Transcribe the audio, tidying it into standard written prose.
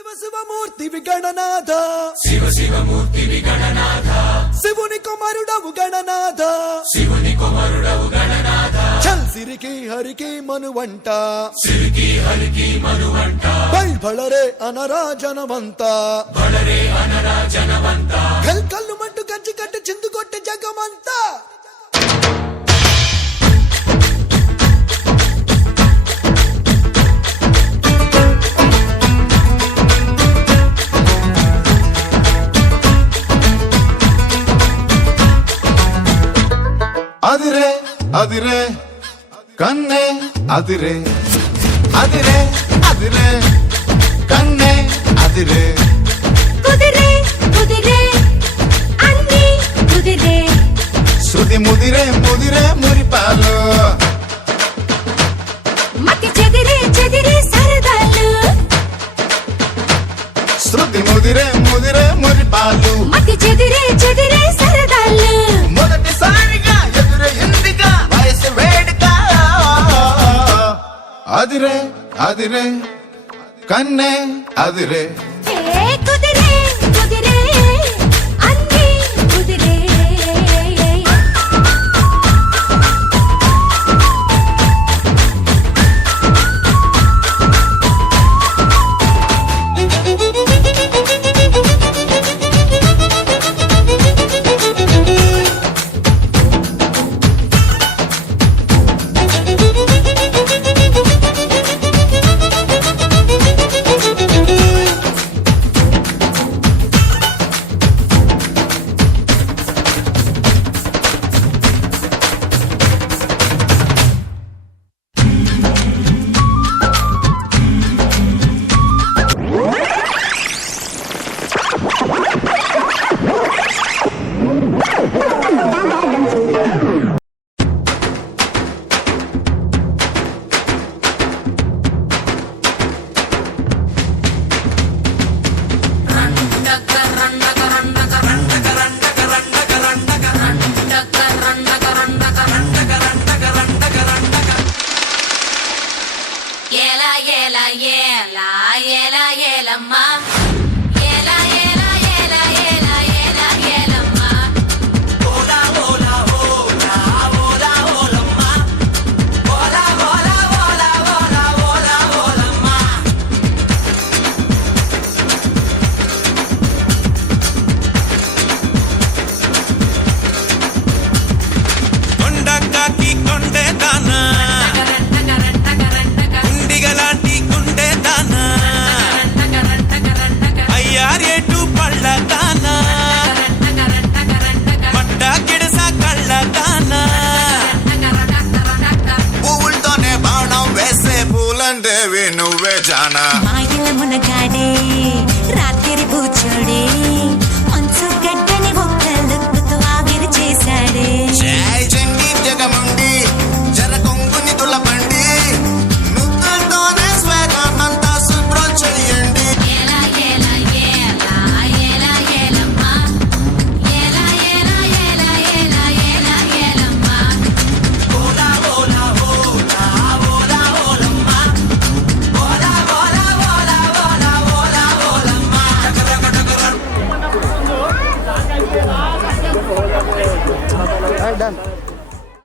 శివ శివమూర్తి విగణనాథ శివ శివమూర్తి విగణనాథ శివుని కుమారుడవు గణనాథ శివుని కుమారుడవు గణనాథ చల్ సిరికి హరికి మనువంట సిరికి హరికి మనువంట బళరే అనరా జనమంత బళరే అనరా జనమంత కల్ కల్లు మంటు కంచి కట్టు చిందు కొట్టే జగమంతా అదిరే అదిరే కన్నే అదిరే అదిరే అదిరే కన్నే అదిరే కుదిరే కుదిరే అన్ని కుదిరే శృతి ముదిరే ముదిరే మురిపాలు మతి చెదిరే చెదిరే సరదాలు శృతి ముదిరే ముదిరే మురిపాలు మతి చెదిరే చెదిరే సరదాలు మొదటిసారిగా ఎదురే ఇందిగా వయసు వేడుక అదిరే అదిరే కన్నే అదిరే ఏ కుదిరే కుదిరే అన్ని కుదిరే పువ్వులతోనే బాణం వేసే పూలంటే నువ్వే జానా మాయల మునగాడే